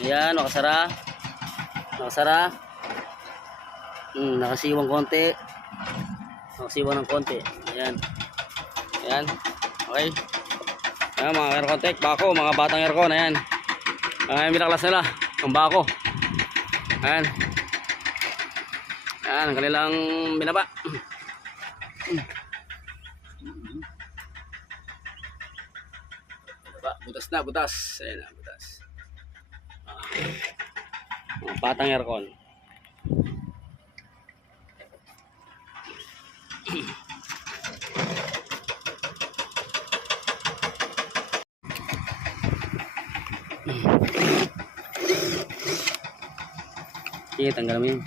Ayan, nakasara. Nakasara. Nakasiwang konti. Nakasiwang ng konti. Ayan. Ayan. Okay. Ayan mga aircon-tech. Bako, mga batang aircon. Ayan. Ayan, binaklas nila. Ang bako. Ayan. Ayan, ang kanilang binaba. Butas na, butas. Ayan na, butas. Mga batang aircon. Sige, tanggal namin.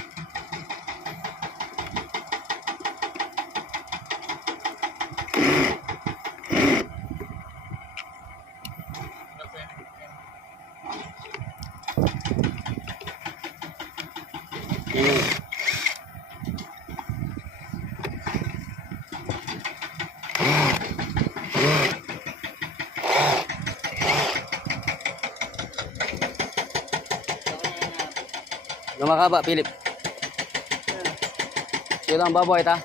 Lumakaba, Philip. Sino ang baboy ta?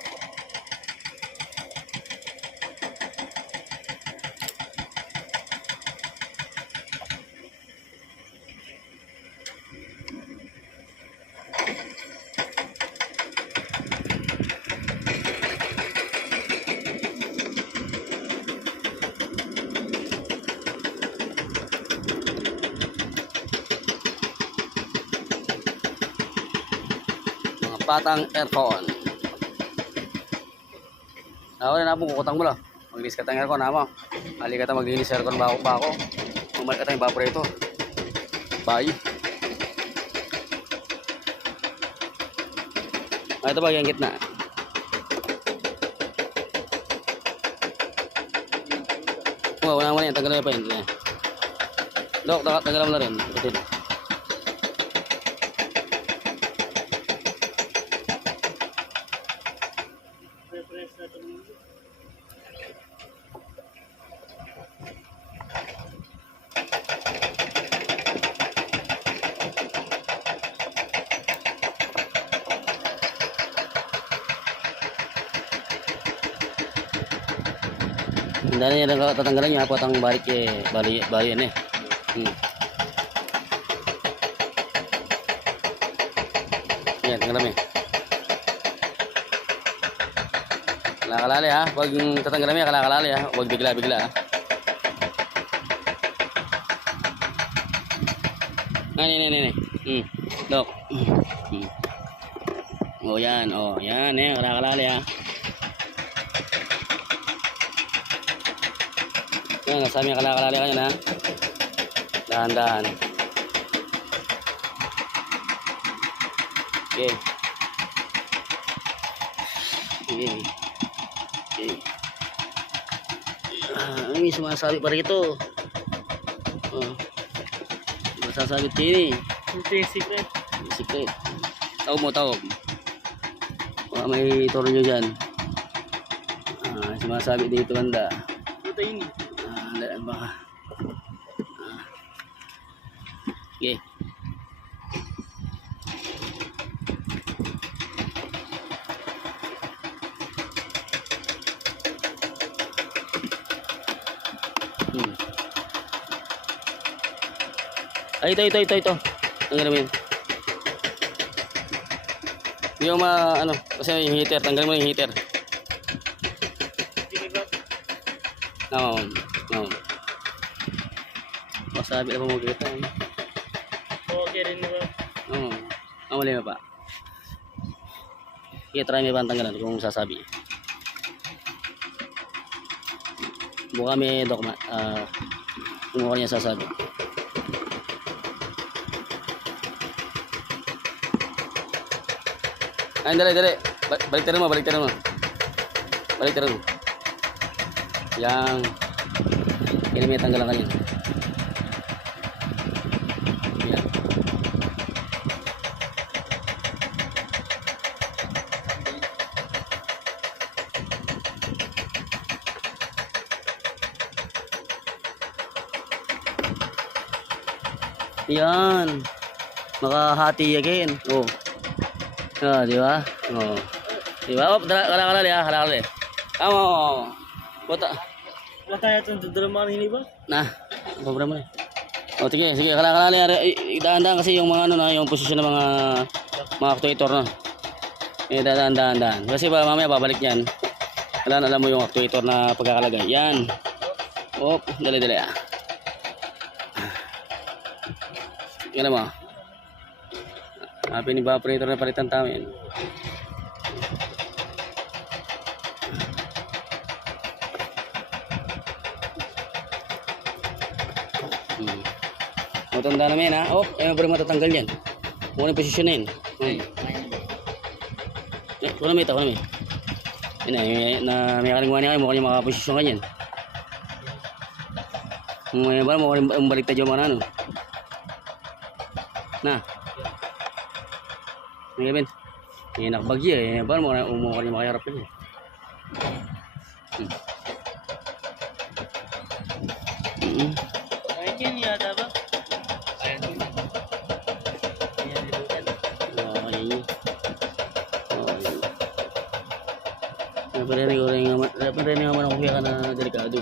Batang aircon. Nawala na po, kukutang mo lang. Maglinis ka tayong aircon, ama. Hali ka tayong maglinis aircon bako. Umalik ka tayong evaporator. Bye. Ito ba yung gitna? Wala mo na yan, tanggalin pa yun. Dok, tanggalin mo na rin. Ito. Hindi na niya tatanggalan niya po ang balik bali yan eh. Yan, tanggalan mo. Kalakalali ha. Huwag tatanggalan mo yan, kalakalali ha. Huwag bigla-bigla ha. Ini. Dok. Oh yan, yan kalakalali ha. Yan, nasabi yung kalakalali ka yun ha. Dahan-dahan. Okay. May sumasabi pa rito. Masasabi kini. Ito yung secret. Secret. Tawag. May toro nyo dyan. Sumasabi dito banda. Ito yun. Baka. Okay. Ay, ito. Ang gano'n yun. Yung kasi yung heater. Tanggalin mo yung heater. No. Sabi na pamagkita. Okay rin na ba? Oo. Mali pa. Okay, try may bantanggalan kung sasabi. Buka may dokma. Kung mukha niya sasabi. Ay, dali. Balik mo. Yang ini may tanggalan kanina. Yan. Yan. Makahati again. Oh. Ah, di ba? Oh. Di ba? Oh, kalakali ah, kalakali. Amo. Bota. Wala tayo itong dudramaan hindi ba? Nah, problema na. O sige, sige, kalakali. Idaan-daan kasi yung mga ano na, yung posisyon ng mga actuator na. Eh, daan. Kasi ba mamaya babalik yan. Alam mo yung actuator na pagkakalagay. Yan. Op, dali ah. Yan mo. Pin evaporator na palitan tayo yan. Matanda namin ha. Oh, ayun pa rin matatanggal yan. Kung ano posisyon na yun. Kung na may ito, kung na may. Yan na, may kalingwan niya kayo, mukha niya makaposisyon ka yan. Ngayon ba, mukha niya baliktad yung mga ano. Na. Ngayon Ben. Ngayon nakabagyo eh. Ba, mukha niya makaharap ka yan. Ayun yun yata ba? Ayun. Naparinig naman ako kaya ka na delikado.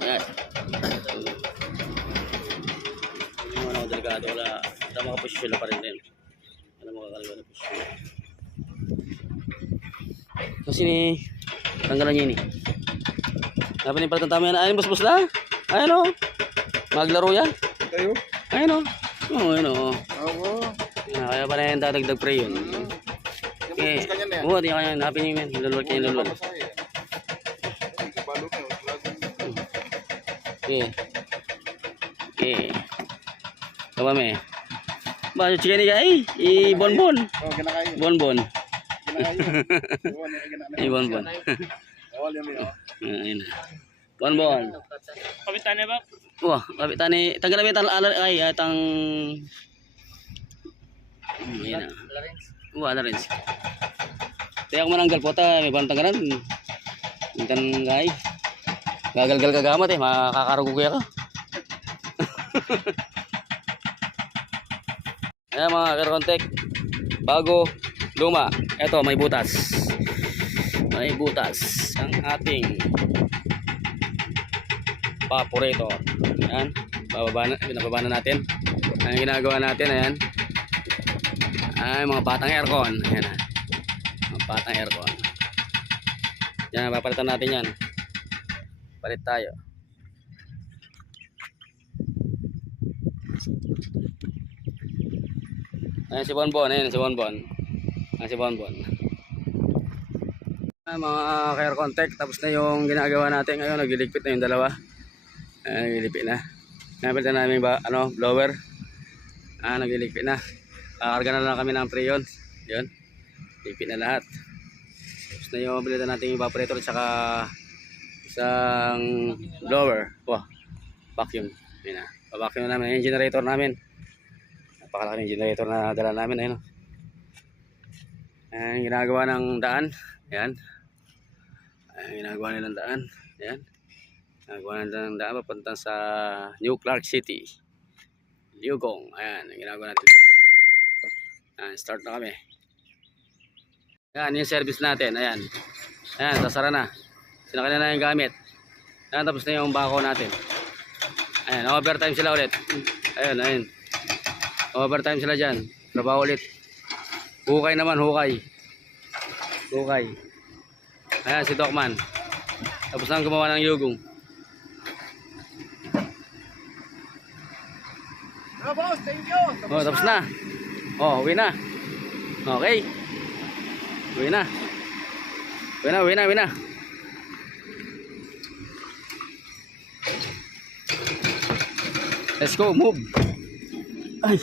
Ayan. Hindi naman ako delikado. Wala makaposisyon na pa rin din. Wala makakaliwa na posisyon. Kasi ni tanggalan niya ini. Dapat yung palatang tama yan. Ayun, bus na. Ayun o. Maglaro yan. Tayo? Ayun o. Ayun o. Oo. Kaya pa na yan dadagdag pre yun. Okay. Oo, di kanya. Hanapin niyo yun. Lulwal kayo, lulwal. Okay. Okay. Kaba me. Ba, chicken ni guy. Bonbon. Oh, kinakain. Bonbon. Kinakain. Bonbon. Awal yan yun. Ayun. Bonbon. Kapitan na ba? Wah, kapit tani. Tanggal namin ay atang. Ayun na. Wah, na rin. Kaya ako mananggal po ta, may bantang ganan. Mintan guy. Gagalgal kagamat eh, makakarugo kaya ka. Ayan mga Air-Contact. Bago, luma. Eto, may butas. May butas. Ang ating evaporator. Ayan. Binababa na natin. Ang ginagawa natin, ayan. Ay, mga batang aircon. Ayan na. Mga batang aircon. Yan, papalitan natin yan. Palit tayo. Ayan si Bonbon. Ayan si Bonbon. Ayan si Bonbon. Ayan, mga Air-Contact. Tapos na yung ginagawa natin ngayon. Nagliligpit na yung dalawa. Ayan, nagliligpit na. Napalitan namin ba, blower. Nagliligpit na. Kakarga na lang kami ng freon. Yun. Ligpit na lahat. Tapos na yung palitan natin yung evaporator at saka isang blower. Wow. Vacuum. Ayan na. Pa-vacuum na namin. Yung generator namin. Napakalaki yung generator na dala namin. Ayun. Ayan. Ginagawa ng daan. Ayan. Ayan. Ginagawa nilang daan. Ayan. Ginagawa nilang daan papunta sa New Clark City. Liugong. Ayan. Ginagawa natin Liugong. Ayan. Start na kami. Ayan. Yung service natin. Ayan. Ayan. Sasara na. Sinakal na yung gamit. Ayan, tapos na yung bako natin. Ayan, overtime sila ulit. Ayan, ayun. Overtime sila dyan. Trabaho ulit. Hukay naman, hukay. Hukay. Ayan, si Dokman. Tapos na gumawa ng yugong. Ah, boss, thank you. Oh, tapos na. Oh, uwi na. Okay. Uwi na. Uwi na. Let's go, move. Ay.